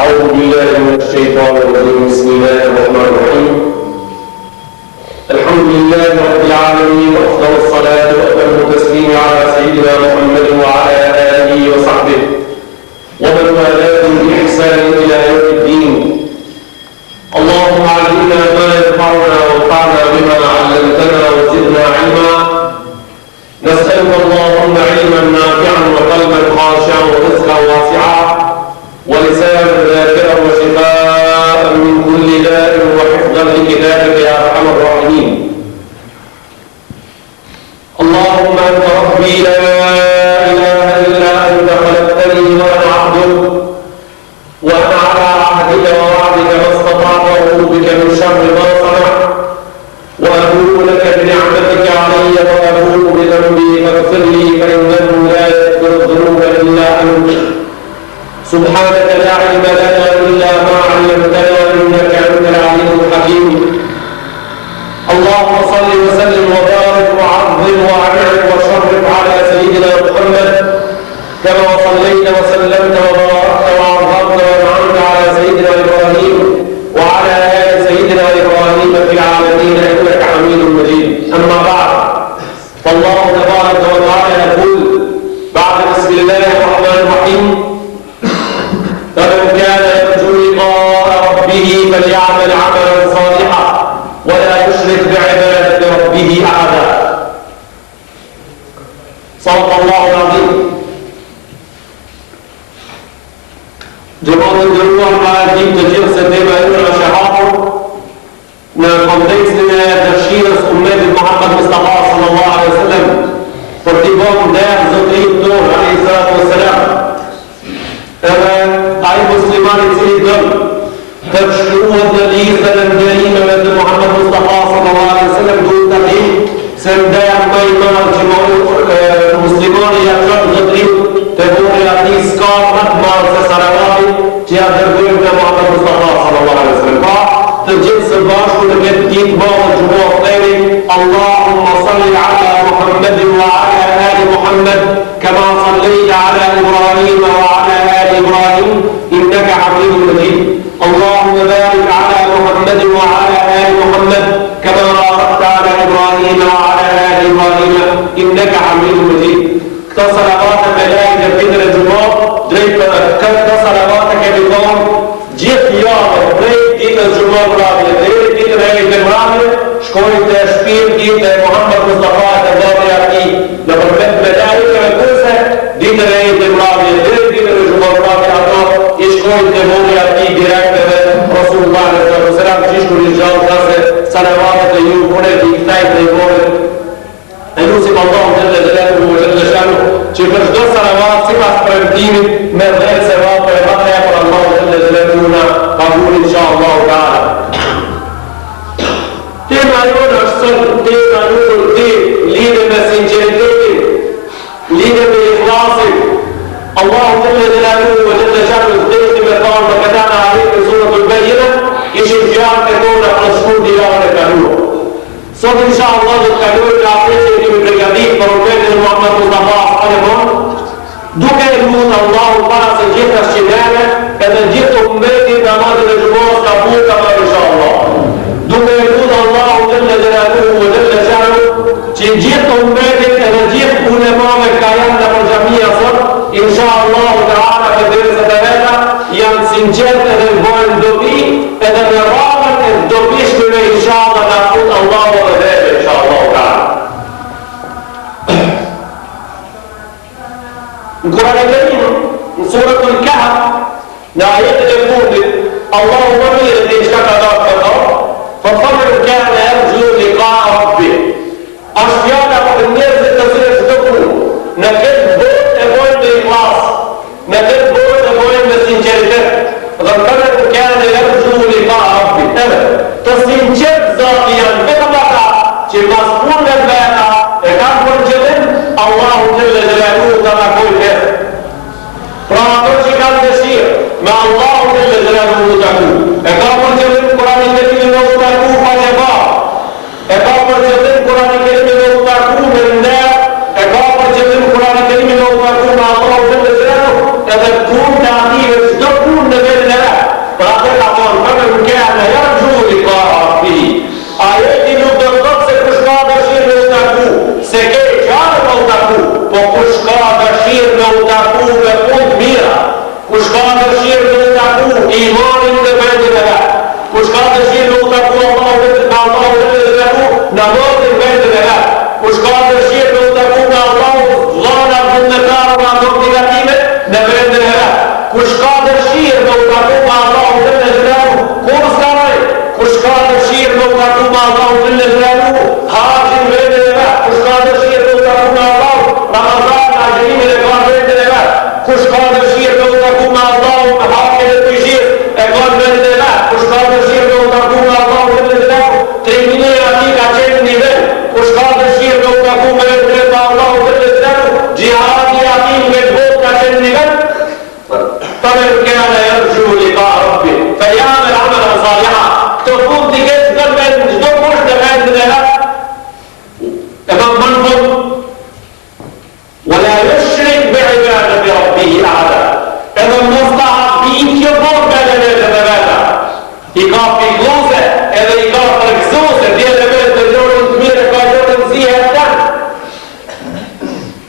أعوذ بالله من الشيطان الرجيم. بسم الله الرحمن الرحيم. الحمد لله رب العالمين، وأفضل الصلاة وأتم التسليم على سيدنا محمد وعلى آله وصحبه ومن والاه بإحسان إلى يوم الدين. اللهم علمنا ما ينفعنا وانفعنا بما علمتنا وزدنا علما. نسألك اللهم علما نافعا وقلبا خاشعا ورزقا واسعا ولسانا ذاكرا وشفاء من كل داء وحفظا لكتابك يا أرحم الراحمين. اللهم أنت ربي لا إله إلا أنت، خلقتني وأنا عبدك، وأنا على عهدك ووعدك ما استطعت أعوذ بك من شر ما صنعت، وأبوء لك بنعمتك علي وأبوء بذنبي فاغفر لي فإنه لا يغفر الذنوب إلا أنت. سبحانك لا علم لنا إلا ما علمتنا إنك أنت العليم الحكيم. اللهم صل وسلم وبارك وعظم وأنعم وشرف على سيدنا محمد كما صليت وسلمت وباركت وعظمت وأنعمت على سيدنا إبراهيم وعلى آل سيدنا إبراهيم في العالمين إنك حميد مجيد. أما بعد، فالله تبارك وتعالى يقول بعد بسم الله الرحمن الرحيم: فمن كان يرجو لقاء ربه فليعمل عملا صالحا ولا يشرك بعبادة ربه أحدا. صدق الله العظيم. Gjëmatë ndëruar, para dim të gjithë se tema e në shahapur në kontekstin e dëshirës ummetit Muhammed Mustafa sallallahu alaihi wasallam për t'i bërë ndërë zotërit tonë alaihi salatu wassalam. Edhe ai muslimani i cili don të shkruhet në listën e nderimeve të Muhammed Mustafa sallallahu alaihi wasallam duhet të di se ndër më i madh që muslimani ja çon zotërit të vogël atij s'ka më të madh se salavati që ja dërgojmë nga Muhammed Mustafa sallallahu alaihi wasallam. Pa të gjithë së bashku në këtë ditë ballë xhumoh themi Allahumma salli ala Muhammedin wa ala ali Muhammed kama sallaita ala Ibrahim wa ala ali Ibrahim innaka Hamidum Majid. اللهم بارك على محمد وعلى آل محمد كما باركت على إبراهيم وعلى آل إبراهيم إنك حميد مجيد. صلوات الملائكة بدر الجمعة دريت صلواتك بقوم جيت يوم دريت دين الجمعة برابية دريت دين رأيت برابية شكويت تشبير دين محمد مصطفى تبارك يأتي لبرمت ملائكة وكوسة دين رأيت برابية دريت دين الجمعة برابية يشكويت تبارك يأتي direkt edhe Rasulullah sallallahu alaihi wasallam gjithë kur i gjallë qase salavatet e ju punë di këtaj të vogël. E lutim Allahun xhalla xhelaluhu ve xhalla shanu që për çdo salavat sipas premtimit me dhënë se va për vate për Allahu xhalla xhelaluhu na qabul inshallah taala. Tema jonë është tema numër 3, lidhje me sinqeritetin, lidhje me ikhlasin. Allahu xhalla xhelaluhu ve xhalla shanu dhe me thonë me këta në arrit në suratul Bayyina ishin gjarë të tona për shkur dijarën e kaluar. Sot insha Allah dhe të kaluar në atë që kemi pregatit për ummetin e Muhammed Mustafa duke e lutë Allahu para se gjithë të shqineme edhe gjithë ummetin në madhën e gjumos ka punë ka marrë insha Allah. Duke e lutë Allahu jalla jalaluhu wa jalla shanu që gjithë ummetin edhe gjithë ulemave ka janë në për xhamia sot insha Allah ta'ala për dersat e veta janë sinqert edhe në bojnë dobi edhe në ramën e dobishmëve inshallah në afut Allahu dhe dhebe inshallah ta'ala. Në Kur'an e Kerim, në suratul Kahf, në ajetet e fundit, Allahu më mirë dhe qka ka darë të dorë, فَمَنْ كَانَ يَرْجُو لِقَاءَ رَبِّهِ. Ashtë fjalla për njerëzit të cilët çdo punë në këtë botë e bojnë me ikhlas, në këtë botë e bojnë me sinqeritet. Dhe në namazin vendin e vetë. Kush ka dëshirë me u taku me Allahu, vllana vullnetar me ato negative në vendin e vetë. Kush ka dëshirë me u taku me Allahu dhe në xhelalu, kur s'karaj. Kush ka dëshirë me u taku me Allahu dhe në xhelalu, hajin vendin e vetë. Kush ka dëshirë me u taku me Allahu, Ramazan agjërimin e ka vendin e vetë. Kush ka dëshirë me u taku me Allahu, me hakin e pyjis e ka vendin e vetë. Kush ka dëshirë me u taku me Allahu dhe në xhelalu, trimine ati ka qenë nivel. Kush ka dëshirë me u taku me Allahu dhe në xhelalu, gjihadi ati me vot ka qenë nivel. فمن كان يرجو لقاء ربه فليعمل عملا صالحا تقوم تجد قلبا تدور تبعد لها امام منظم ولا يشرك بعباده ربه احدا امام مصلح بيك يضر بين الجبابات يقاف في غوزه اذا يقاف ركزوزه ديال البلد الجور الكبيره قادر تنسيها الدم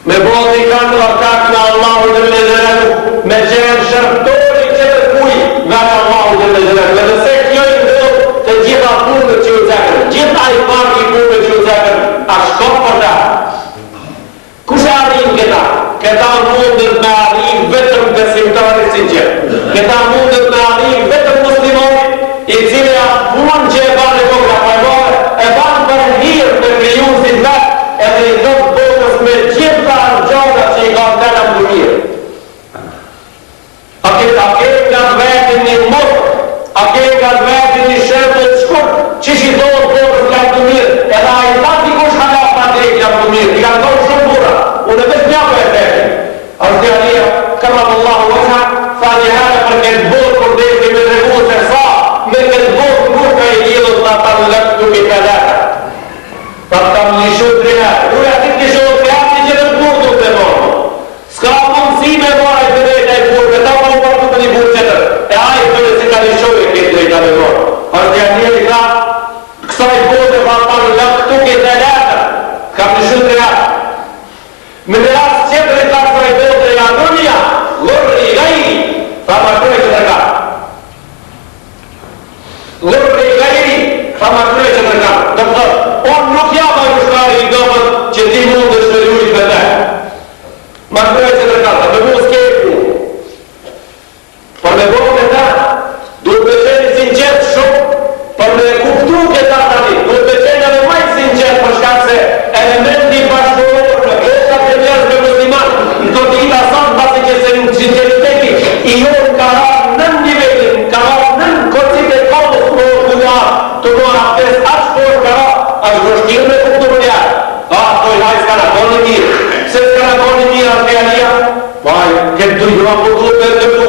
مبوطي كان ارتاكنا الله جل جلاله مجال شرطوري qëtër kuj vetë Allahu dhe në gjëllë dhe nëse kjo i ndërë të gjitha punët që u zekën gjitha i baki punët që u zekën a shkop për ta kush e arrim këta mundët me arrim vetëm besimtari sinqer këta mundët me arrim vetëm muslimoni i cili atë punë që e banë e kokra pajmore e banë për hirë në krijuesin vetë edhe i dhëtë botës me gjitha gjona që i ka të në mirë. A ke nga të vetin një mërë, a ke nga të vetin një shërë të shkurt, që shi dohë botës nga të mirë, edhe a i tati kush halaf pa drejt nga të mirë, i ka të dohë shumë bura, unë e vesh një për e vetin. Arzjalia, kërëm Allahu vëqa, fa një herë për këtë botë për dhejti me dregu se sa, me këtë botë nuk e i lidhët nga të lëkë të mi këllaka. Ta të kam një shumë të riherë, uja të të shumë të riherë, që në burë të të morë. Ska mundësi me morë e të drejta i burë, me ta më përdu të një burë qëtër, e ajë të në si ka një shumë e këtë drejta me morë. Arzjalia ka kësaj botë e fa në lëkë të këtë lëkë, kam një shumë të riherë. Me në rasë qëtër e ta kësaj botë e adunja, lërë i gajri, fa më kërë që të ka. Lërë i gajri, fa më kërë që të ka. Të më thërë, unë nuk jam a jushkari i gëmët që ti mund është të lujt me te. Ma kërë që të ka, të me mu s'kejtë mu. Për me bërë me ta, duhet me qeni sinqet shumë, për me kuptu këta tani, duhet me qeni edhe majtë sinqet për shkak se elementi bashkëror në këta të njerëz me musliman, në të dita sanë basi që se në sinceriteti, i jonë ka rarë nën nivelin, ka rarë nën kërcit e kodës të të mora apes ashtë por ka rarë, ashtë vështirë me kuptu për njerë. Toj haj s'ka në koni mirë, se s'ka në koni mirë atë realia, këtë du një apurdu me ndërtu,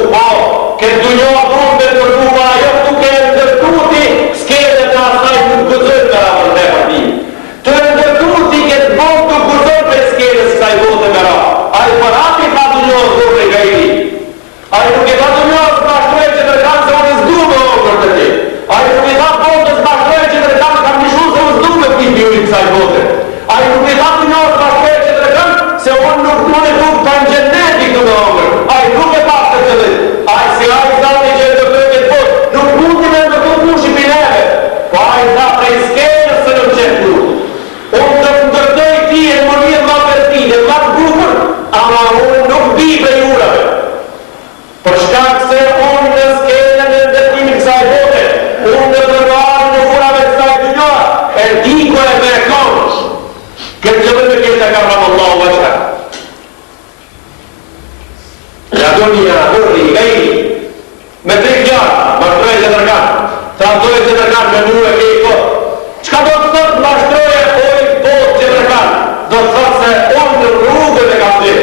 këtë du një apurdu me ndërtu, jo duke e ndërtuti, s'kele të asaj të gëzër me rapër dhe për një. Të ndërtuti këtë botë të gëzër me s'kele s'kaj botë me rapër. A i për api ka du një apurdu me gajri. A i nuk e ka du një apurdu që të kanë se onë s'du me okër të ti. A i nuk e ka botës bashkëve që të kanë kam një shumë se onë s'du me këtë bjurit kësaj botë. A i nuk e ka du një bashkëve që të kanë se onë nuk mune nuk të në gjeneti këtë në omër. A i nuk e pak të qëllit. A i si a i zati që e të këtë këtë botë, nuk mundi me në këtë mushi pineve. Po a i zati prej skenës se në qëtë nuk. Unë të ndërtoj ti e më njën ma përtine, ma të bukur, ama unë nuk bi për jurave. Për shkak se unë në skenën e ndërtimin kësaj bote, unë në tërvarë në urave kësaj dënjoha, e diko e me konsh. Këtë gjëve me kështë e kam Allahu vështa. La dunia hurri gajri, me tre kjarë, mashtroje që tërkanë, trajtoje që tërkanë me mu e kej kotë. Qka do të thotë mashtroje ojë botë që tërkanë? Do të thotë se unë në rrugën e kam dhe.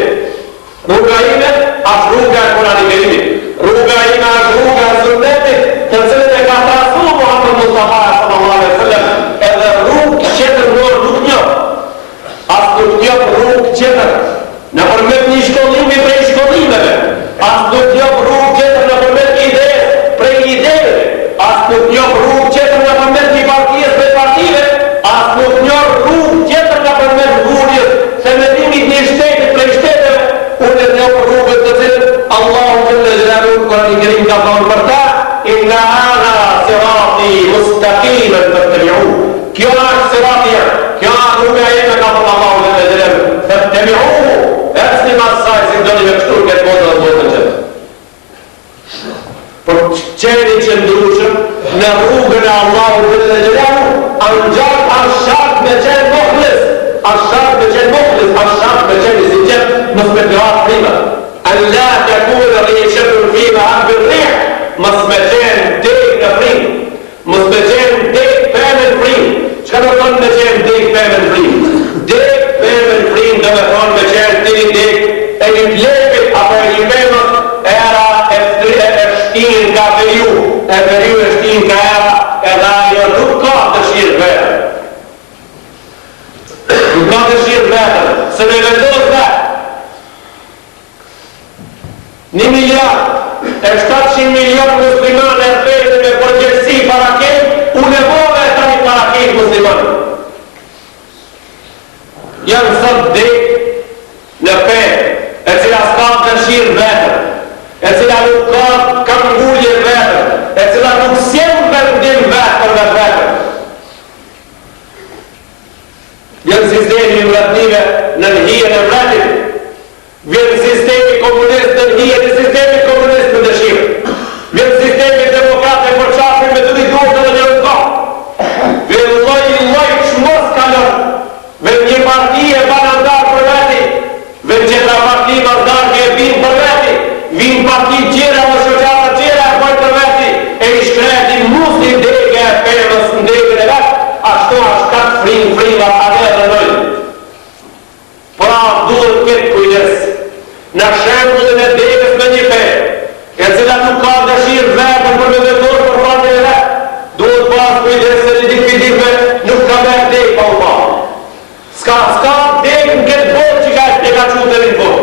Rruga ime, ashtë rruga e Kurani Kerimit. Rruga ime ashtë rruga e sunnetit, të cilët e ka trasu Muhammed Mustafa sallallahu alaihi wasallam, edhe rrugë qëtër nuk një. Asë nuk një rrugë qëtër, në përmet një shkollimi prej shkollimeve. Asë nuk një rrugë qëtër në përmet ideës prej ideëve. Asë nuk një rrugë qëtër në përmet një kjo është sirati jam, kjo është rruga jeme ka për Allahu dhe gjellë, të mihu, esni mas saj, si do një me kështur këtë botë dhe botën qëtë. Por qeni që ndrushëm në rrugën e Allahu dhe gjellë, anë gjatë anë shak me qenë mukhlis, anë shak me qenë mukhlis, anë shak me qenë i si qenë, mës me të atë prima. Anë la të kune rrishëtën fima anë për rrih, mës me qenë dek në prim, mës me qenë dek pëmën prim. Qëka do thonë me qenë dek pëmën prim? Dek pëmën prim do me thonë me qenë tini dek e një plepit apo e një pëmën era e shtin ka periu, e periu e shtin ka era edhe ajo nuk ka të shirë vetër. Nuk ka të shirë vetër, se me vendos vetë. 1 miliard e 700 milion musliman e rrëtë me përgjërsi para kemë, unë e bove e tani para kemë musliman. Janë sot dek në pe, e cila s'ka të shirë vetër, e cila nuk ka ngullje vetër, e cila nuk s'jem vendim vetër dhe vetër. Janë sistemi vratnive në njën e vratit, vjen sistemi komunist në njën e sistemi komunist në dëshirë. Vjen sistemi demokrat e përqafin me të dikrotë dhe një nëka. Vjen loj që mos kalon. Vjen një parti e banandar për veti. Vjen qetra parti mazdar që e vinë për veti. Vinë parti gjera o shoqata gjera e pojnë për veti. E i shkreti musli dege e përmës në dege e vetë. Ashtu ashtat frima adhe dhe nëjnë. Pra duhet këtë kujdes. Në shembullin e devës me një pe, e cila nuk ka dëshirë vetëm për me vendosur për fatin e vetë, duhet pas kujdes se një ditë nuk ka me dekë pa u pa. S'ka dekë në këtë botë që ka qutë e një botë.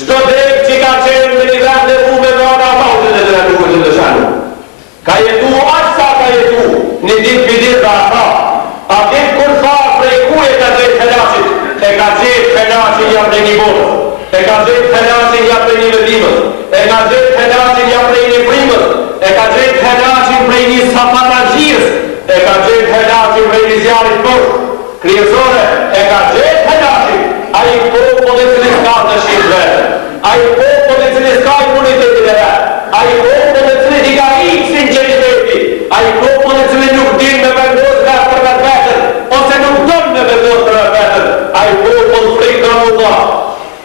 Çdo dekë që ka qenë në një vend e fume me ana pauzën e dhe nuk është të shanu. Ka jetu aqë sa ka jetu, një ditë dhe ata. A ditë kur farë prej ku e ka gjithë felaqit, e ka gjithë felaqin jam dhe një botës. E ka gjithë felaqin ja prej një vedimës, e ka gjithë felaqin ja prej një primës, e ka gjithë felaqin prej një sapatagjirës, e ka gjithë felaqin prej një zjarit poshtë, kryesore, e ka gjithë felaqin, a i popull e cili s'ka të shqit vetë, a i popull e cili s'ka imunitetin e vetë, a i popull e cili t'i ka ikë sinceriteti, a i popull e cili nuk din me vendos vetë për vetë vetën, ose nuk don me vendos për vetë vetën, a i popull frikë në Allah.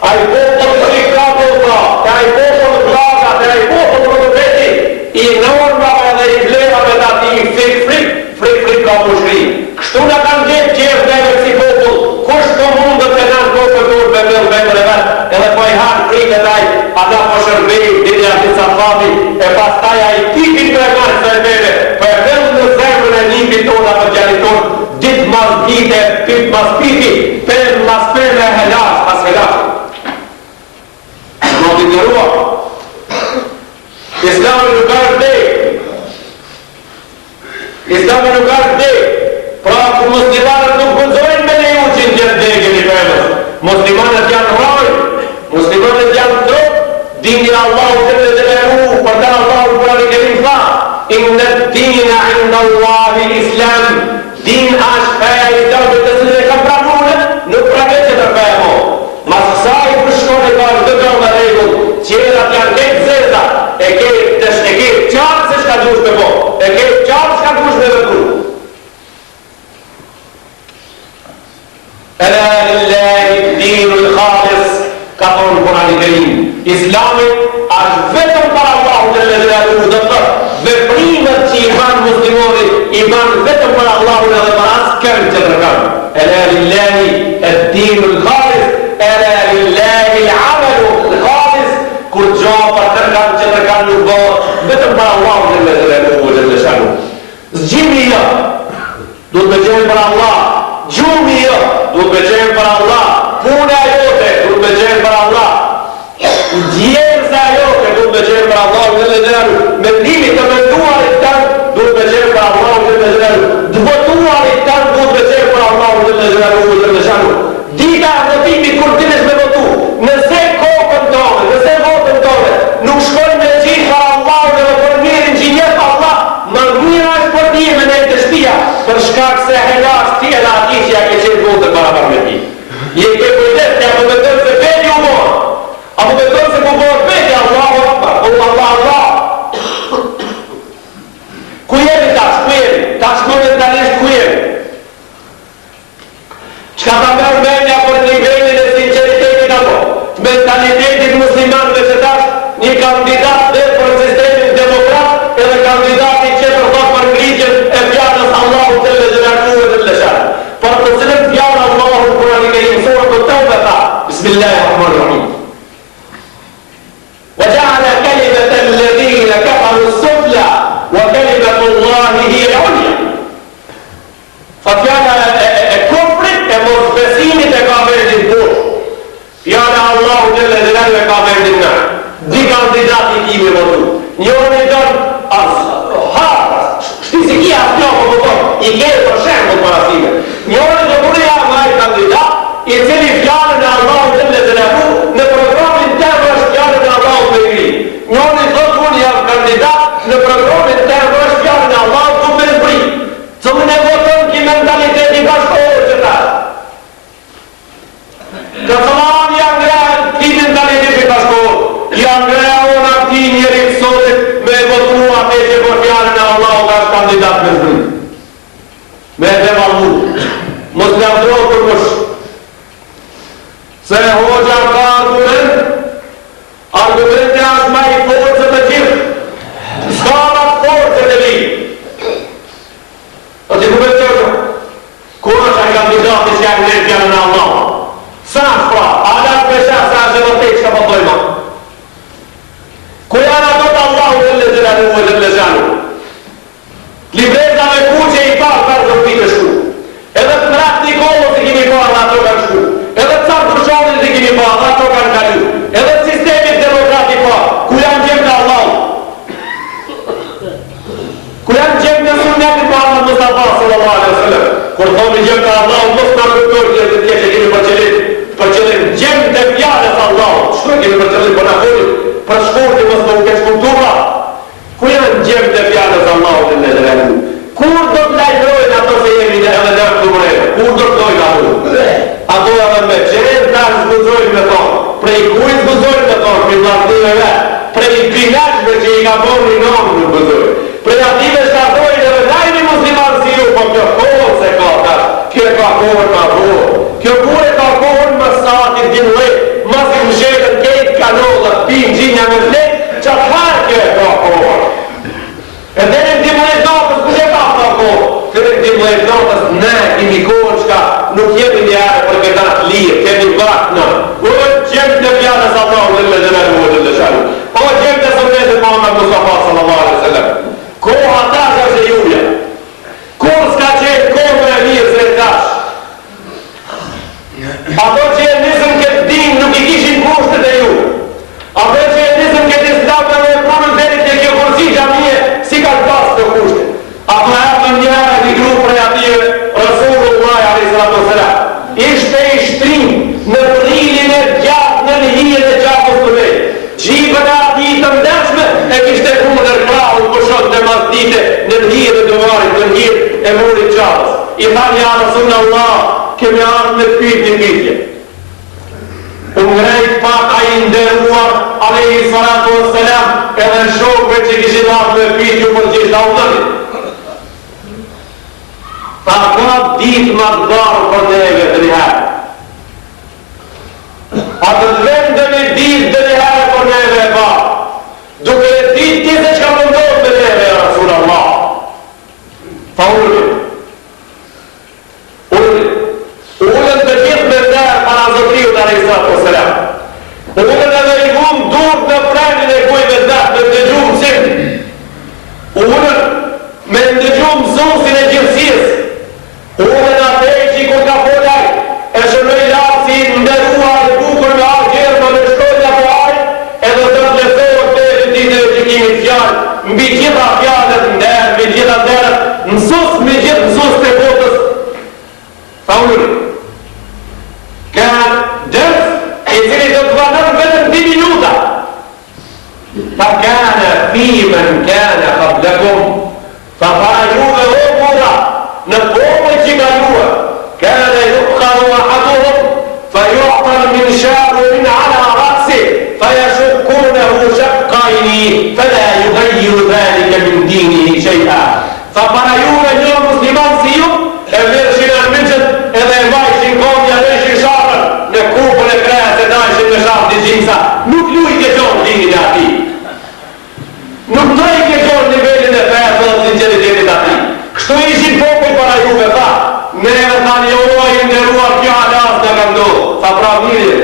A i popull të shikra mëllëta, a i popull të plazat, a i popull të veti, i normave dhe i vlerave të ati frik ka mushri. Kështu në kanë gjithë neve si popull, kush të mundë të nënë popull të me mëllë vetër e vetë, edhe po i hanë frikë e taj, ata po shërbej, dini ati safati, e pas taj a i tipin të reganë së e mene, po e mëllë në zemrën e njipin tona për gjallit tonë, ditë mas dite, pit mas piti, pen mas pen e helash, as helash. Në të nërua, Islami nuk është dhejë. Islami nuk është dhejë. Pra, ku muslimanët nuk gëzojnë me leju që në gjithë dhejë një përmës. Muslimanët janë rojë, muslimanët janë tërë, dini Allahu të dhe lehu, për të Allahu për në kërim fa, inë dina inda Allahi Islam, din është feja Islami të së dhe kam pranunë, nuk prakeqe të feja mo. Mas kësaj për shkone ka është dhe gëmë në regull, qerat janë këtë zeza, e këtë qarë se shka dush me po, e këtë qarë shka dush me vëkru. Ela lillahi dinu l-khalis, ka thonë Kurani Kerim. Islami është vetëm për Allahu dhe lëzëralu dhe të veprimet që i banë muslimoni, i banë vetëm për Allahu dhe për asë kërën që të rëkanë. Ela lillahi dinu l-khalis, ela lillahi l-amalu l-khalis, kur gjohë për tërkanë që tërkanë nuk bëhë, vetëm për Allahu dhe lëzëralu dhe lëshanu. Zgjimi jo, du të bëgjemë për Allah, gjumi jo, du të bëgjemë për Allah, puna jote, du të bëgjemë për Allah, djerëza jote, du të bëgjemë për Allah dhe lëzëralu, me limit të menduarit tanë, du të bëgjemë për Allah dhe lëzëralu, dëvotuarit tanë, du të bëgjemë për Allah dhe lëzëralu dhe lëshanu. Dita e votimi kur ti me votu, nëse kokën tonë, nëse votën tonë, nuk shkojnë me gjithë për Allah dhe për mirin që njëtë Allah, më mira është për një me nejtë të shpia, për shkak se helas ti e la ati që ja ke qenë votën barabar me ti. Je ke kujdes që apo me tëmë se peti u morë. Apo me tëmë se ku morë peti, Allahu Akbar, Allah. Ku jemi tash, ku jemi? Tash momentalisht ku jemi? Qka ta mërë menja për nivelin e sinceritetit apo? Mentalitetit muslimanëve që tash një kandidat dhe për sistemin demokrat edhe kandidati që përfat për ngritjen e fjallës Allahu të lezënarkuve të lësharë. Për të cilën fjallë Allahu të Kurani Kerim surë të të të ta. Bismillahirrahmanirrahim. وجعل كلمة الذين كفروا السفلى وكلمة الله هي العليا. ففjalla e kufrit e mosbesimit e ka vendin poshtë. Fjalla Allahu të lezënarkuve ka vendin në. Di kandidati kimi votu. Njërën i dërë shtisikia s'kjo po voton, i kejë për shemë të parasime. Njërën i dërë ja maj kandidat, i cili fjallën e Allahu të lezënarku në programin tëmë është fjallën e Allahu të ngri. Njërën i dërë unë jam kandidat, në programin tëmë është fjallën e Allahu të me zbri. Cëmën e voton ki mentaliteti bashkohë që ta. Ka cëllam janë grejnë ki mentaliteti bashkohë. Janë greja unë akti njerit sotit me votua te që për fjallën e Allahu ka është kandidat me zbri. Me devalvu. Mos në afdrohë për mësh. Se hoxha ka argumente është ma i forcët e gjithë. Ska ma forcët e li. O që ku me të qërë? Ku është a kandidati që janë nërë fjallën e Allahu? Sa është pra? A në të pesha sa është e vërtej që ka përdojma? Ku janë ato të Allahu të lezënanu e të lezënanu? Libreta me kuqe i parë për zërpi të shku. Edhe të mrak Nikollo të kimi parë dhe ato kanë shku. Edhe të sarë Durshonin të kimi parë dhe ato kanë kalu. Edhe të sistemit demokrati parë. Ku janë gjemë në Allahu? Ku janë gjemë në sunnetit Muhammed Mustafa sallallahu alaihi wasallam? Kur thomi gjemë në Allahu, mos në kërëtor të jetë tje që kimi për qëllim gjemë të fjallës Allahu. Shtu kimi për qëllim për në kolit? Për shkurti mos në uke shkurtura. Ku janë gjemë të fjallës Allahu të në dhe kur do të lajtrojnë ato se jemi në edhe nërë të mërejnë? Kur do të dojnë ato? Ato edhe me qenë ta zbuzojnë me tonë. Prej kujtë zbuzojnë me tonë, për lartime vetë. Prej pinashme që i ka bonë një nomë në zbuzojnë. Prej ative shkatojnë edhe najni muslimanë si ju, po kjo kohën se ka tash. Kjo ka kohën ma kohën. Kjo kure ka kohën më satit din lejtë. Masi më shetën kejtë kanollat, pinë gjinja me fletë, që atëharë kjo e ka kohën. E dhe në dimlejt natës, ku që ka ta kohë? Kërë në dimlejt natës, ne kimi kohën qka nuk jemi një arë për këta të lirë, kemi vakë në. O gjemë të fjallës Allahu dhe me dhe u dhe shalu. O gjemë të sëmnetit Muhammed Mustafa sallallahu alaihi wasallam. Koha tash është e juja. Kur s'ka qenë kohë me mirë se tash. Ato që e nisën këtë din nuk i kishin kushtet e ju. Ato që e nisën këtë islamë dhe e punën verit e kjo kursi gjamije, si ka të pasë të kushtet. Ato e apë njëra një grupë prej ative Rasulullah a.s. Ishte i shtrim në rrilin e gjatë në njëjën e gjatës të vejtë. Gjibën e ati të mdeshme e kishte punë në rrahën përshot në mas dite në njëjën e dëvarit, në njëjën e murit gjatës. I thani ja Rasulullah, kemi ardhë me pyet një pyetje. Ngrejt pak a i nderuar alayhi salatu wassalam edhe në shokve që kishin ardhë me pyet ju për gjithë daudërit. Ta ka ditë më të darë për neve të njëherë. A të vendëm e ditë dhe njëherë për neve e ba. Duke e ditë ti se që ka mundohet me neve, Rasulullah. Ta ullin. Ullin të gjithë me nërë para zotriu të alejsatu selam. Ullin edhe i vumë dur në premin e kuj me nërë me ndëgjumë cimë. Ullin me ndëgjumë zusin e gjithësisë. Ullin atë e që i kur ka folaj, e shërëj lapsi ndërua e bukur me argjerë më në shkojnë apo ajë, edhe të lezohet të e ditë e gjikimit fjallë, mbi gjitha fjallët ndërë, mbi gjitha ndërët, mësus me gjithë mësus të botës. Fa ullin, ka dërës, i cili do të vanën vetëm 2 minuta. Fa kane fimen kane qablakum, fa juve o mura, në popën që ka juve, neve tani oj nderuar kjo halas në ka ndohë. Tha pra mirë.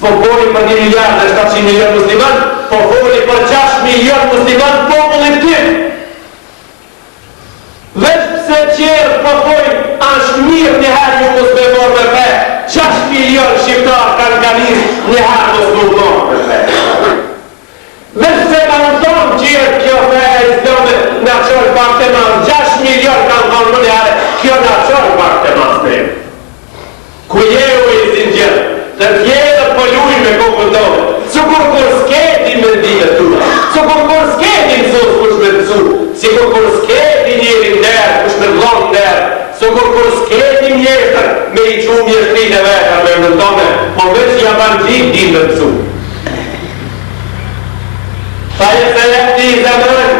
S'po foli për 1 miliard e 700 milion musliman, po foli për 6 milion musliman popullit tim. Veç pse qërë përpoj është mirë njëherë ju mos me morë me fe, 6 milion shqiptarë kanë kanisë njëherë mos me morë me fe. Veç pse kanë tonë qërë kjo fe e islame në qërë pak të masë, 6 milion kanë tonë më njëherë, kjo në qërë pak të masë të jemë. Ku jehu i zingjërë, të tjede pëlluj me kokën tonë, sukur kur s'keti me ndime tura, sukur kur s'keti mësus kush me mësu, sikur kur s'keti njëri ndërë, kush me vlonë ndërë, sukur kur s'keti mjeshtër me i qumë mjeshtrin e vetër me mëndone, po veç jaban gjithë din me mësu. Ta e se jepti i zemën,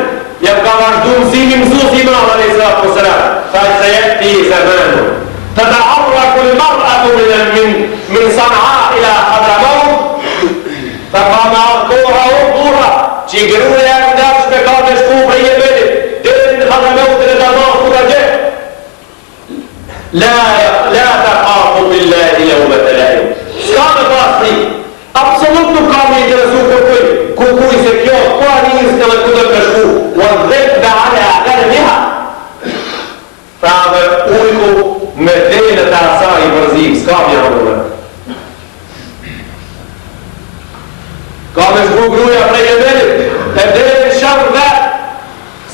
jep ka vazhdu mësimi mësus i madhë në isra pësërat, ta e se jepti i zemën. Të të arra kull marë atu min Sanaa ila Hadramaut, të ka me arkoha o bura, që i gërure e këndash me ka të shku për Jemenit, dhe në Hadramaut e të marë të gjë. La të kafu billahi jaume të lejum. Ska me pasri, absolut nuk ka me interesu për kuj se kjo, ku anis në me këtë të shku, u adhet dhe ale agare miha. Pra dhe ujku me dhejnë të asaj i përzim, s'ka mja më. Ka me shku gruja prej Jemenit, e dhejnë shamë dhe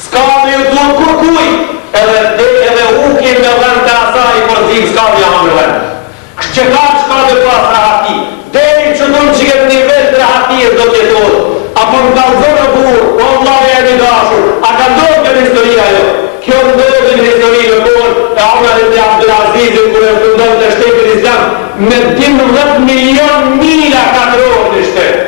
s'ka me ju duhet kurkuj, edhe ukin me dhejnë të asaj i përzim, s'ka mja më. Që ka me pas rahati, dhejnë që dhëmë që këtë nivel të rahati e do tjetorë, apo në kalzonë në burë, o Allah e një dashur, a ka ndohë këtë historia jo. Kjo ndodhë në historinë në borë e Omar ibn Abdulazizin kërë e fundon të shtetin islam me 12 milion mila katrorë në shtetë.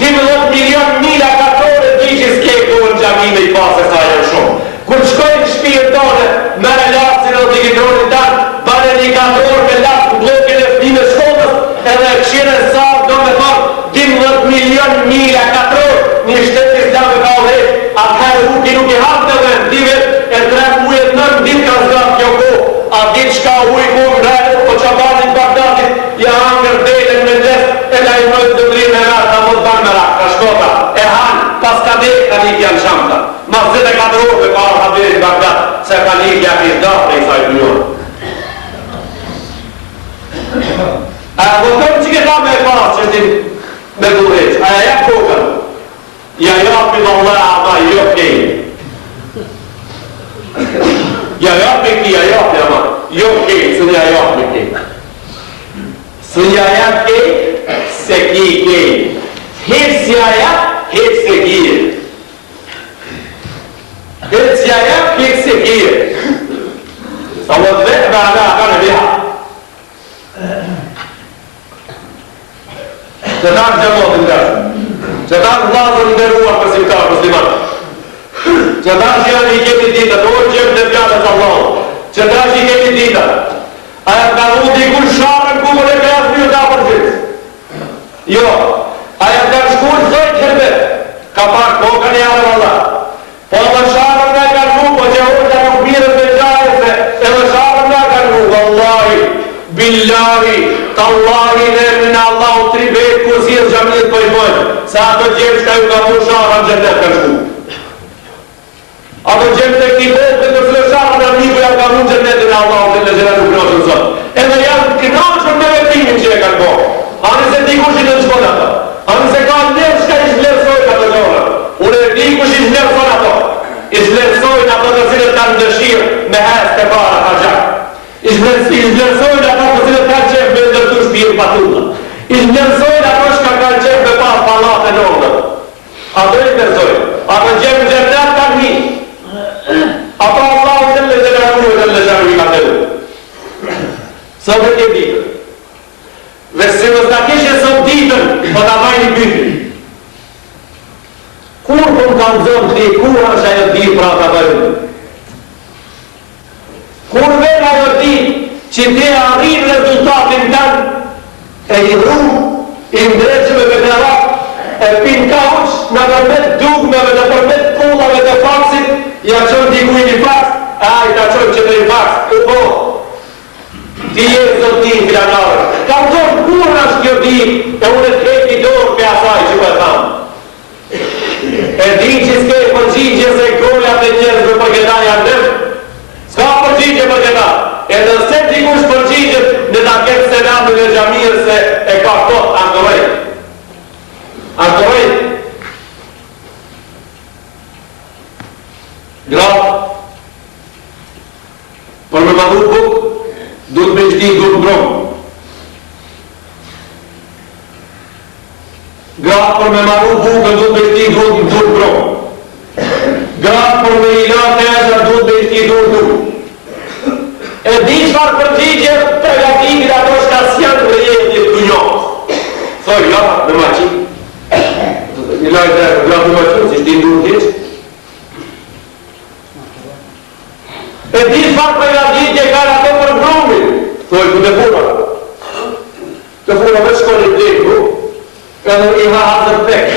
12 milion mila katrorë dhe që s'ke kohë në gjami me i pasë e sa janë shumë. Kër shkojnë në shpijën tonë, mere lapsin o digitorin tanë, bane një katrorë me lapsë në blokin e fëmime shkollës, edhe këshire sarë do me thonë 12 milion mila katrorë një shtetë islam e ka udhejtë, atëherë uki nuk i hapë të vendimet, e 3 ujë e 9 ditë ka zgatë kjo ko, a ditë shka ujë ku më rrejtë, po qabatit Bagdatit, ja hangër dhejtën me ndes, e la i mëjtë dëndrinë me ratë, a mos banë me ratë, ka shkota, e hanë, pas ka dhejtë ka një janë shamta, ma zëtë e 4 orë me parë habirit Bagdad, se ka një janë i zdatë e i sajtë njërë. A vëtëm që këta me pasë që shtim me duheq, a ja kokën, ja japin Allah ama jo kejnë. Ja japin ki, ja japin ama jo kejnë, së ja japin kejnë. Së ja japin kejnë, se ki kejnë. Hiç ja japin, hiç se kejnë. Hiç ja japin, hiç se kejnë. Sa më të vetë me aga ka në biha. Që ta në gjemotin dërshë. Që ta në vlasën ndërruar për simtarë muslimanë. Që ta që janë i kemi dita, të orë qëmë të pjallës Allah. Që ta që i kemi dita. A e ka mu dikur sharën ku më në krasë një ta për gjithë. Jo. A e ka shkull zojtë herbet. Ka pak kokën e alë Allah. Po dhe sharën nga ka shku, po që orë të nuk mirët me gjajëse, edhe sharën nga ka shku. Wallahi, billahi, tallahi në emrin Allah u tribet kur si e gjamiët për i bojnë. Se ato gjemë shka ju ka mu sharën gjendet ka shku. Ato gjemë të këti botë të flësharën e miku ja ka mu gjendetin Allah të në gjene nuk nëshën sot. Edhe janë kënaqën me vetimin që e kanë bo. Ani se dikush i në shkon ato. Ani se ka nërë shka i shlersojnë ato gjore. Unë e dikush i shlersojnë ato. I shlersojnë ato të cilët kanë dëshirë me hes të para ka gjak. I shlersojnë ato të cilët kanë qef me ndërtu shpirë patullë. I shlersojnë ato shka kanë qef me pas palate në ordë. Ato i shlersojnë. Ato gjemë gjendet kanë një. Ato Allah u gjëlle gjëllahu e gjëlle gjëllahu i ka të du. Sot e ke ditën. Dhe se mës da kishe sot ditën, po da majni bytën. Kur po më kanë zonë të kur është ajo ditë pra ka bëjnë? Kur ven ajo ditë që te arrinë rezultatin tanë, e i rrumë, i ndreqëve me të rak, e pinë kauç, në përmet dugmeve, në përmet pullave të faksit, i ta qojnë që të infaks, po, ti e zotin filanare, ka thonë kur është kjo di, e unë të keti dorë për asaj që për thamë. E di që s'ke përgjigje se golla të njerëzve për këta janë dëmë, s'ka përgjigje për këta, e nëse dikush përgjigje në ta ketë selamën e xhamisë se e ka kot andorej. Andorej. Gratë, për me madhu buk, duhet me shti duhet mbromë. Gratë për me madhu bukë, duhet me shti duhet mbromë. Gratë për me ilat e esha, duhet me shti duhet mbromë. E di çfarë përgjigje pregatimit ato shka s'janë në jetë të njohës. Thoj, ja, me maqi. Një lajtë e gratë me maqi, si shti duhet heqë. E di çfarë pregatitje ka ato për mbromin. Thoj, ku të fura. Të fura me shkoni të dekru, edhe i ha hazër pek.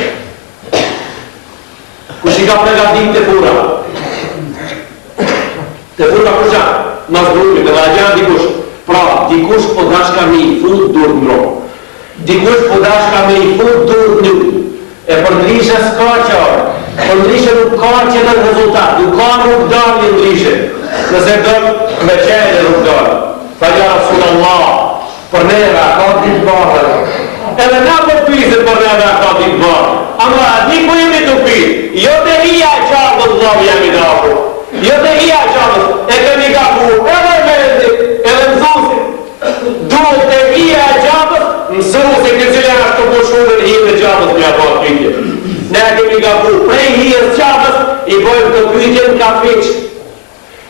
Kush i ka pregatit të fura? Të fura kusha? Mas brumit, edhe a gjanë dikush. Pra, dikush po dashka me i fut dur mbro. Dikush po dashka me i fut dur një. E për ndryshe s'ka qarë. Për ndryshe nuk ka që në rezultat. Nuk ka nuk dalë një ndryshe. Nëse dërë me qenë nuk dalë. Tha ja Rasulallah, për neve ka ditë barë. Edhe na për pyset për neve ka ditë barë. Ama, di ku jemi të pyet. Jo të hija qarë dhe jemi dapu. Jo të hija qarë, e kemi ka ku, edhe vendit, edhe mëzusit. Duhet të hija qarë, mëzusit në cilë ashtë të pushurën hijë dhe qarës me ato pyetje. Ne kemi ka ku, prej hijës qarës, i bojmë të pyetjen ka fiqë.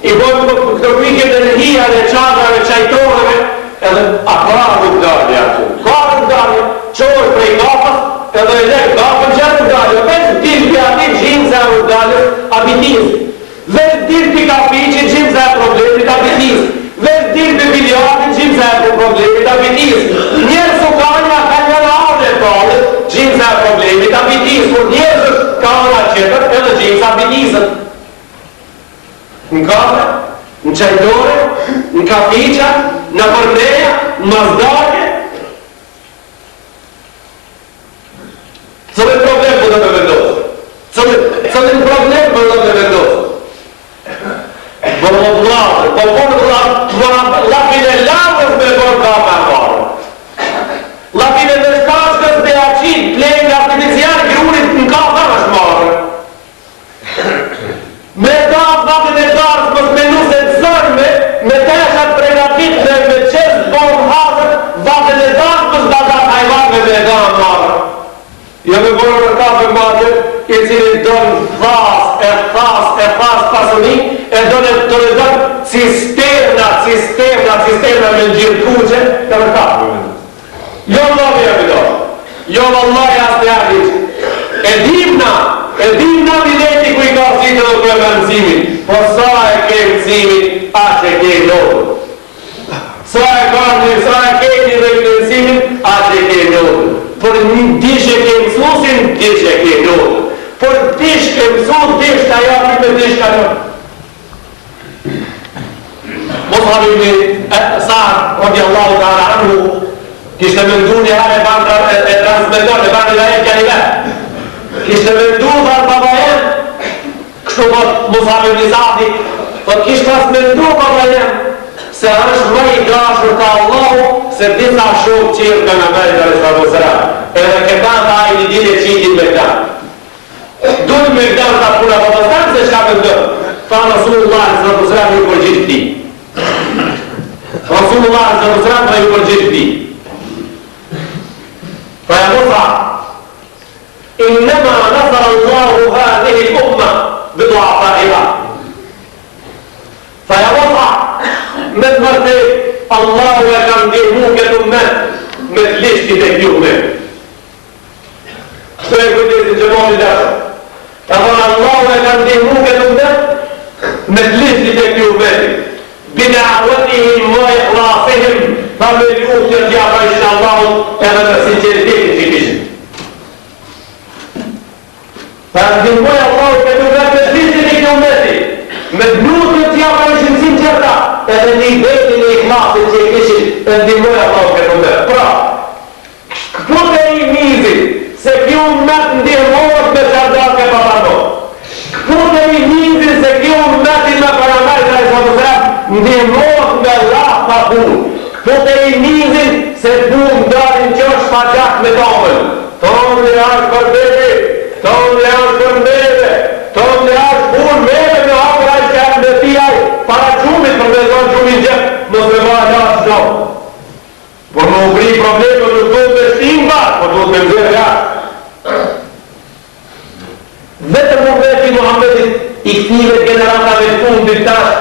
I bojmë të pyetjen në hija dhe qarëve, qajtoreve, edhe a ka nuk dalje aty. Ka nuk dalje, qojë prej kapës, edhe e lekë kapën që nuk dalje. Veç dilë për ati gjimë se nuk dalje, abitisë. Veç dilë për kafiqin gjimë se problemit, abitisë. Veç dilë për biljartin gjimë se problemit, abitisë. Njerë su ka një ka një laune e talë, gjimë se problemit, abitisë. Por njerës ka një qëtër, edhe gjimë se abitisën. Në kafe, në qajtore, në kafiqa, në përneja, në mazdarje. Cëllin problem për do të vendosë? Cëllin problem për do të vendosë? Për më vlasë, për për lapin e lavës me bërë ka me parë. Lapin e nështashkës dhe aqin, plejnë artificial, grurit në kafe është marë. Me dafë, lapin e darës, mës me nuse të zërme, me teshat pregatit dhe me qesë bërë hazër, vatën e darës, mës dagat hajvarme me danë marë. Jo me bërë në kafe madhe, i cili donë thas pasëni, e donë të redon cisterna me gjirë kuqe, të në kafe me. Jo vëllë e do, jo vëllë as të jahit. E dimna videti ku i ka sitë dhe kërë me mësimin, po sa e ke mësimin, aqe e ke lodhë. Sa e ke një dhe mësimin, aqe e ke lodhë. Por një dish e ke mësusin, dish e ke lodhë. Por dish ke mësus, dish të ajafi me dish ka lodhë. Mus'ab ibn Sa'd, radiallahu ta'ala anhu, kishte mendu një herë e transmetor, e bani dhe e kjani vetë. Kishte mendu dhe babajem, kështu thot Mus'ab ibn Sa'di, thot kishte pas mendu babajem, se është më i dashur ka Allahu, se disa shumë qirë ka në mërë të rështatu sëra. Edhe këta të ajë një dile qitin me këta. Dujnë me këta të puna po të stanë se shka pëndër. Fa Rasulullah rështatu sëra më ju përgjit ti. Rasulullah rështatu sëra më ju përgjit ti. Fa e Musa, innema nasar Allahu hadhihi l'umma bidu'afaiha. Fa e Musa, me të mërte, Allahu e kam dirmu këtë umet me të lishtit e kjo umet. Së e kujtesin që moni dashë. E thonë Allahu e kam dirmu këtë umet me të lishtit e kjo umet. Bine avatihim më e khlasihim, ta me luft që t'ja prajshin Allahut edhe me sinceritetin që kishin. Ta dirmoj Allahu këtë umet me të lishtit e kjo umeti, me të luft që t'ja prajshin ndihmohet me Allah pa punë. Po të i nizin se punë dalin që është pa gjak me tomën. Tonë le është për bebe, tonë le është për mebe, tonë le është punë mebe me hapra i shkak me tijaj, para gjumit për me zonë gjumit gjep, mos me ma jashtë gjo. Por më ubri probleme nuk do të shtimba, por do të mëzirë jashtë. Vetëm më veti Muhammedit i këtive generatave fundit tash,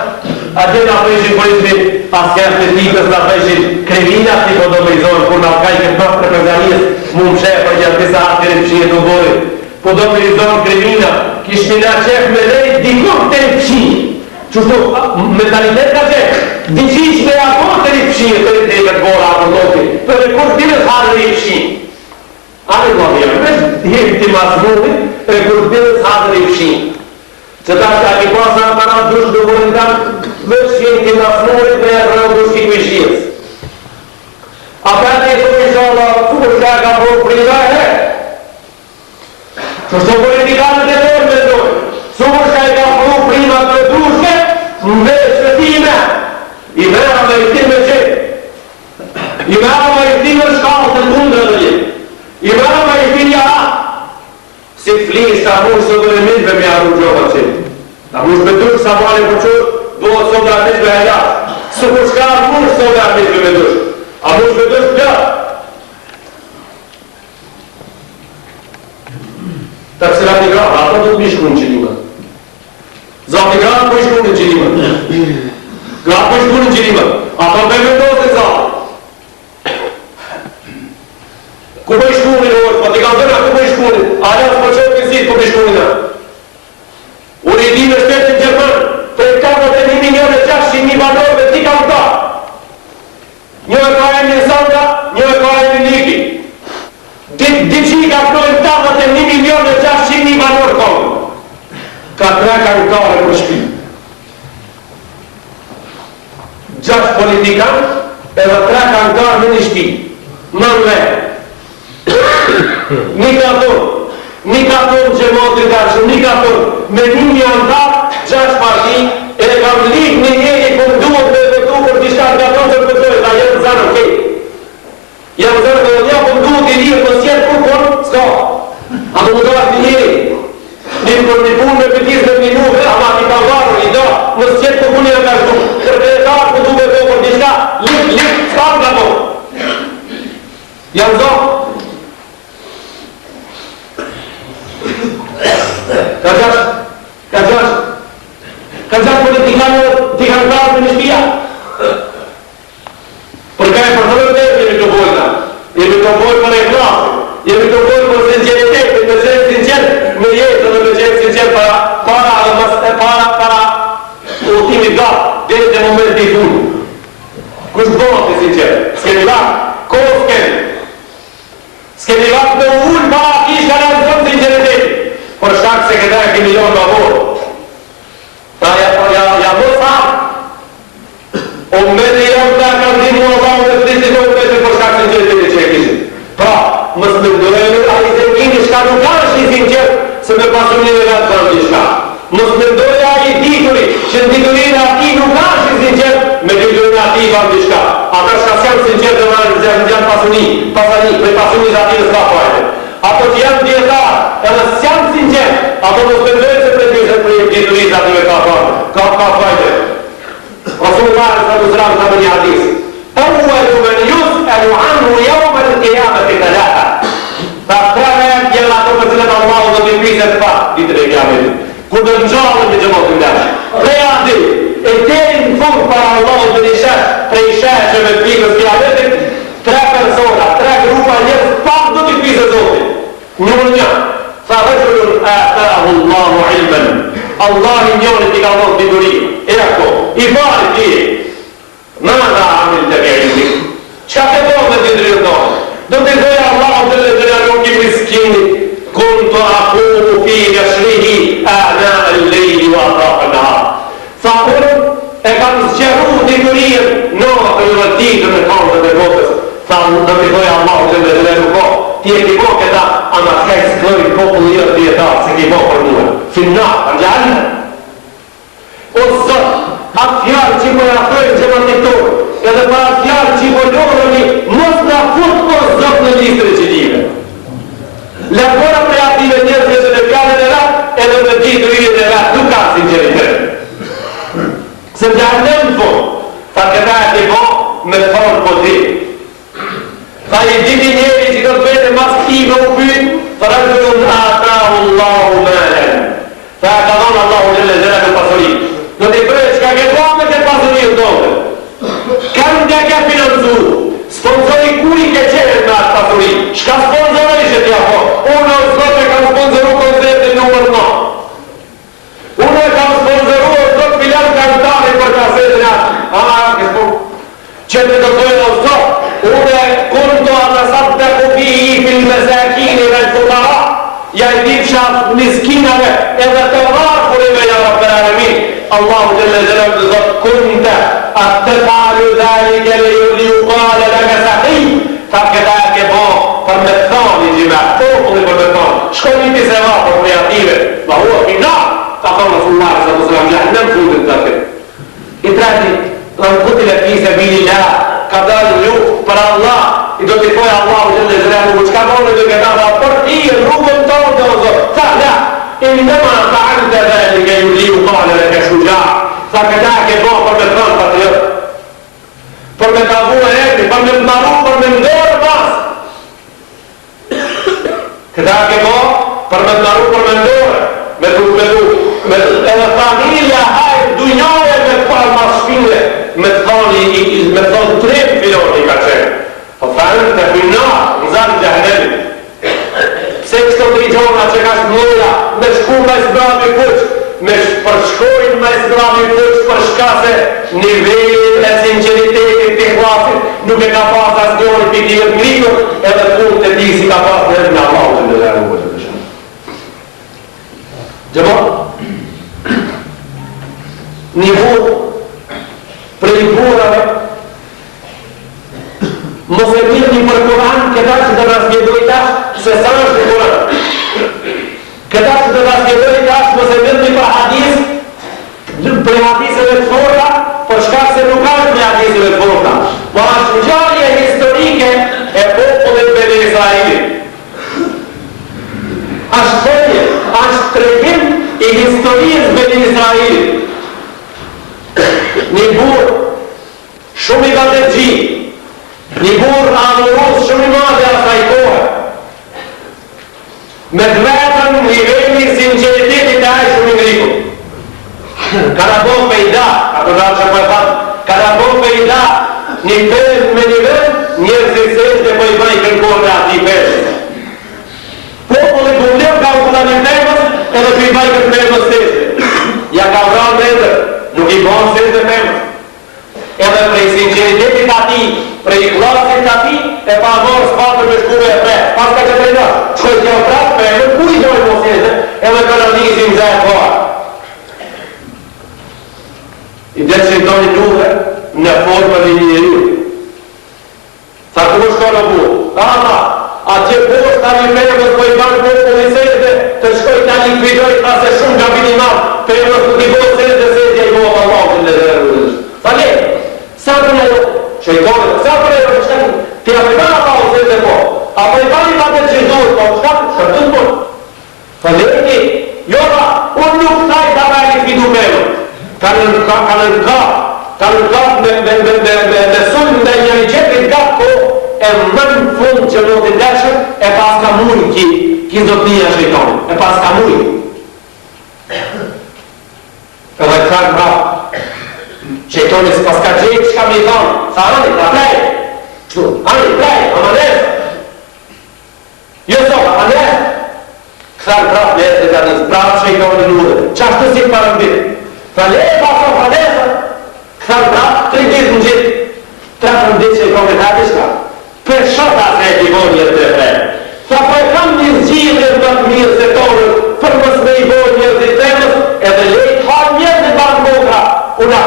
a dhe nga përshim përshim asker të tipës nga përshim krevina si po do me i zonë, kur nga kaj këtë për prezarijës mu më shepë për gjatë disa atërin pëshinje të borit. Po do me i zonë krevina, kishtë nga qef me lejt dikur të i pëshinje. Qështu, mentalitet ka qef, diqish me akor të i pëshinje të i këtë bora apo loki, për e kur t'ilës harë i pëshinje. Ani do me jam, jemi ti masmuni, e kur t'ilës harë i pëshinje. Që ta që a ki pasa aparat dush në vërën tanë, vësh jenë ti masmurit me e rëmë dush ki këshjes. A për të i të ishala, su shka ka po prima e he. Që shto politikanët e dorë me dojë, su shka i ka po prima të dushke, me shëtime, i mera me i tim me qetë, i mera me i tim me shkallë të kundrë dhe jetë, i mera me i tim jara. Si flish të amush së dhe mitve me arru gjova qenë. Amush me dush sa bale për qërë, duhet sot dhe mitve e jashtë. Së kur shka amush sot dhe mitve me dush. Amush me dush plët. Ta kësira t'i grafë, ato do t'mi shku në qilima. Zati grafë po i shku në qilima. Grafë po i shku në qilima. Ato me vendosë e zati. Ku po i shkuni në orë, po t'i kanë zërna ku po i shkuni, ajas po qëtë kësit po i shkuni në. Unë i di në shtetin Gjermën, prej 41.600.000 banorëve t'i kanë ta. Një e ka e një Sanda, një e ka e një Niki. Diqi ka këtojnë 41.600.000 banorë konë. Ka 3 kankare për shpinë. 6 politikanë, edhe 3 kankare në një shpinë. Në me. Një katon që motin dashëm, një katon me një antar, 6 parti, e kam lik një njeri për duhet me vetu për t'i shka katon që përtojë, ta jetë zanë, okej. Jam zanë dhe një për duhet i lirë për sjetë kukon, s'ka. A të më doar të njeri. Një për një punë me pëtis dhe një nuve, ama t'i ka varë, i da, në sjetë kukon e ka shtu. Kërë e ta për duhet me vetu për t'i shka, lik, s'ka në katon. Jam zanë. Ka gjash politikanë t'i kanë krasë në shpia. Përka e përthërën të jemi të bojna. Jemi të bojnë për e krasë. Jemi të bojnë për sinceritet, me qenë sincer me jetë dhe me qenë sincer para utimi gatë, dhe në moment t'i punë. Kushtë bëma të sincer? S'kemi vakë, kohë s'kemi. S'kemi vakë me ullë para kishë ka në zëmë sinceritet. Për shkak se këta e këmi milion në vorë. Ta ja mos hapë. O mbeti jonë ta ka ndimu Allah në frisit o mbeti për shkak se njëtë që e kishë. Pra, mësë më ndërëmë, a i se njëni shka nuk është i sinqer, se me pasunin e vetë për një shka. Mësë më ndërëmë a i dituri, që në diturin ati nuk është i sinqer, me diturin ati për një shka. Ata shka s'janë sinqer dhe janë pasuni, prej pasuni dhe ati në s'ka fajnë. Ato që janë djetarë, edhe s'janë sinqer, ato në spendojnë se predishe për diturit aty me ka fajte. Rasulullah s.a.s. ka më një hadis. Awwalu man yus'alu anhu yawm al-qiyamati thalatha. Ta treve janë ato për cilët Allahu do t'i piset pa ditën e kiametit. Kur do ngjallën me xhamatin dash. Prej ati, e deri në fund para Allahut do të shesh prej sheshëve të pikës kiametit, 3 persona, 3 grupa njerëz pak do t'i pisë Zotit. Një, fa rajulun ataahu Allahu ilman. Allah i njëri t'i ka dhënë dituri. Eko, i pari ti. Mada amil të ilmi. Çka ke bërë me diturin tonë? Do t'i thojë Allahu të lëndëralu ki miskini. Kuntu aqumu fi nashrihi ana al-lejli wa atrafa an-nahar. Sa unë e kam zgjeru diturin në ditën e tonë dhe botës. Sa do t'i thojë Allahu të lëndëralu ko. Ti e ki bo këta, ama t'ka i s'klojnë populli jërë djetarë, se ki bo për mua. Finna, për gjallë. O zëtë, atë fjallë që po jafojnë që më tiktor, edhe për atë fjallë që po lorëmi, mos nga fut o zot në listër e qëllive. Lëkora për ative njërës e në fjallën e ratë, edhe në ditë rritë e ratë, nuk ka sinceritet. Se në gjahnem në fund, ta këta e të bo, me të thonë po ti. Ta i diti njeri që këtë vete mas kime u pyt, të rëgjën atahu Allahu malen. Ta ka dhonë Allahu në lezera me pasurit. Në të i bërë që ka ke bo me këtë pasurit tonë. Kanë nga ke financu, sponsori kuri ke qenë me atë pasurit. Shka sponsori që t'ja po? Unë o zot e kam sponsoru koncertin nëmër 9. Unë e kam sponsoru o zot filan kantari për kasetën atë. Që të dojnë o zot, unë kunto atasat të kufi i fil mesakini dhe fukara, ja i dipshat miskinave edhe të varfurive ja Rabbel Alamin. Allahu Jalla Jalaluhu dhe zot kunte atë të falu dhalike li u kale dhe kësahi, ta këta ke bo për me thonë i gjime, populli për me thonë, shkoni të se va për kreative, ma hua fina, ta thonë Rasullullah s.a.w. Jahnem fundin të të. I treti, në kutil e fise bili la, ka dalë ju për Allah, i do t'i pojë Allahu Jalla Jalaluhu, që ka mone dhe këta dha për ti e rrugën tonë të ozor. Tha, la, innema fa'alta dhalike li u kale dhe ke shugja, tha këta ke bo për me thonë patriot, për me tavu e erdi, për me maru, për me ndorë pas. Këta ke bo për me maru, për me ndorë, edhe familja hajtë dunjoje me par mas shpile, me thonë trep filoni ka qenë. Po thënë të hyna, në zanë gjahnemit. Pse kështë të rigjona që ka shmëra, me shku me zbrami fuq, me përshkojnë me zbrami fuq, përshka se nivelin e sinceritetit të klasit nuk e ka pas as njëri për t'i vëtë ngritur, edhe punë të ti si ka pas në edhe në Allah të në lërë në të shumë. Gjëmon, një burë, për i burëve, mos e mirë një për Kur'an, këta që të nësmjedoj tash, se sa është në Kur'an. Këta që të nësmjedoj tash, mos e mirë një për hadis, për hadisëve të forta, për shkak se nuk është një hadisëve të forta. Po është ngjarje historike e popullit Beni Israilit. Është thënie, është tregim i historisë Beni Israilit. Një burë shumë i gatërgji, një burë adhurus shumë i madhe asaj kohë, me të vetëm niveli sinceritetit e ajë shumë i ngritur. Karabon pejda, ato nga që përfat, karabon pejda, një pejt me një vend, njërë zisesht dhe po i bëj kërkor dhe ati pejt. Populli publik ka u këta një temës, edhe për i bëj këtë temës seshte. Ja ka vranë vendër, nuk i bënë seshte temës. Edhe prej sinceritetit ati, prej klasit ati, e pa morë s'patër me shkuve e pre. Pas ka që trejda, qëj t'ja u pratë për ku i dojnë mos jetë, edhe kanalizim zhe e kohë. I dhe që i dojnë duhe në formën e një njëri. Sa ku shko në burë? A që burë s'ta një përëmës po i banë burë polisejtë, të shkoj t'a likvidoj ta se shumë nga minimal, përëmës ku t'i burë sejtë dhe sejtë i burë Allahun dhe dhe rrëdhës. Sa le, sa për në jo, që i dojnë, sa për në jo, që t'i afrikan a pa u sejtë po, apo i bani pa të që i dojnë, po shkatën të burë. Sa le, jora, unë nuk taj t'a pa e likvidu përëmës. Kanë me sunë dhe njëri qepit gatë ko e mënë fund që në të ndeshëm e pas ka mujnë ki zotnia shëjtonë, e pas ka mujnë. Edhe të thakë mra, shëjtonë si pas ka gjejtë që ka mi thonë, sa ani, ta prej, qëtu, ani, prej, amanesë. Jo so, amanesë. Kësarë prapë në esë dhe ka njësë, prapë shëjtonë në ure, qashtu si parëmbitë. Sa le e paso falesa, kësa në prapë, 3 ditë në gjithë, 3 ditë që i kome të ati shka. Për shota se e t'i bojnë njërë të frejë. Sa po e kam një zgjidhje më të mirë se tonë, për mës me i bojnë njërë të temës, edhe lejtë harë njërë në banë boka, una.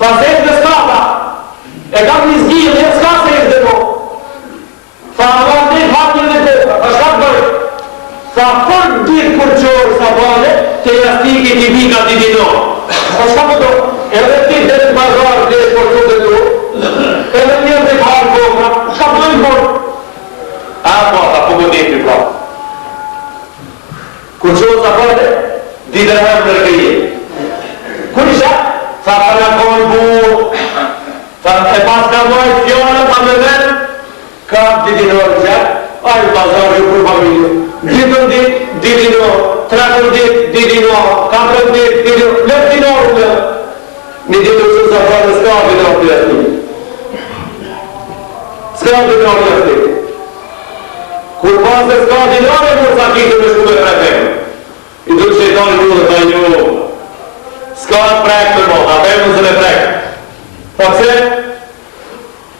Sa se e të skata, e kam një zgjidhje, s'ka se e të bo. Sa avan ditë harë njërë të boka, është ka të bojnë. Sa për ditë kur qorë sa bane, të jastikit i vika t'i dino. Po shka po do? Edhe ti dhe të bazarë të e shportu dhe tu, edhe njërë dhe parë kokra, shka po dojnë por? A, po, ta po më një pra. Kur që o të apërte, di dërhem në rëkëje. Kur isha? Tha ka në konë burë, tha e pas ka dojtë fjone, pa me venë, ka di dinorë që, a i bazarë ju për familje. Ditën dit, di dinorë, tretën dit, di dinorë, katërën dit, di dinorë, lëp dinorë në. Një ditë që sa farë s'ka dinorë të jasni. S'ka dinorë të jasni. Kur pas e s'ka dinorë e mërë sa kitë me shku me prefekë. I dhëtë shëjtoni mu dhe ta një s'ka prekë me mota, ta e mësën e prekë. Po pëse?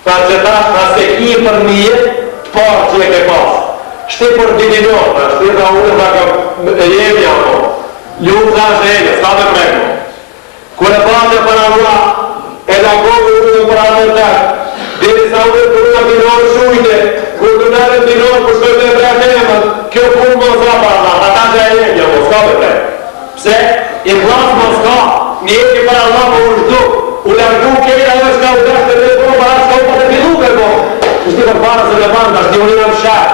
Ta që ta se ki për një jetë, parë që e ke pasë. Shti për dinorë, shti ta unë ta kam e jemi ako. Ljumë të ashtë e ege, s'ka me prekë. Kër e pasë e për anua, e da kohë unë për anua të diri sa unë për unë dinorë shujte, kur të nërë dinorë për shkojtë e prekë e më, kjo punë më s'ka për anua, ata që e ege, më s'ka me prekë. Pse? I klasë më s'ka, një ege për anua për unë shdu, u largu kejta dhe shka u dashtë të të para shka u pa të pilu për bo. Shti për para se me banda, shti unë jam shak.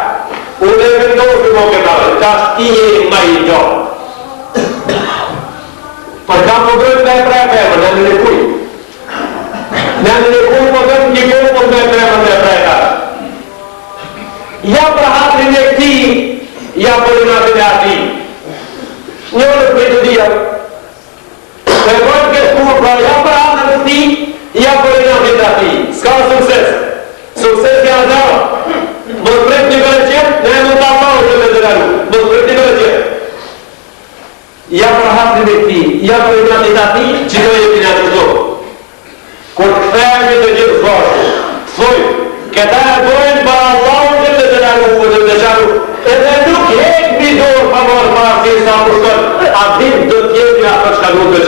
Unë e vendohë për më këtave, ka shti e ma i gjohë. Për kam më dojtë me e prejë, në në kuj. Në në kuj më dojtë një kohë për me e prejë, me e prejë. Ja për hatrin e këti, ja për inatin e ati. Njërë për të dhja. E bëjtë këtë kur, pra ja për hatrin e këti, ja për inatin e ati. Ska sukses. Sukses janë zara. Më të prit një vërë qëtë, ne më të apau që me zëraru. Më të prit një vërë qëtë. Ja për hatrin e këti, ja për inatin e ati, që do jetin e atë zohë. Kur të këthejmë të gjithë zbashë, thuj, këta e dojnë për Allahun që të zëraru, që të zëraru, edhe nuk hek mi dorë pa morë parë si sa më shkën, a dhim do t'jemi atë shka nuk të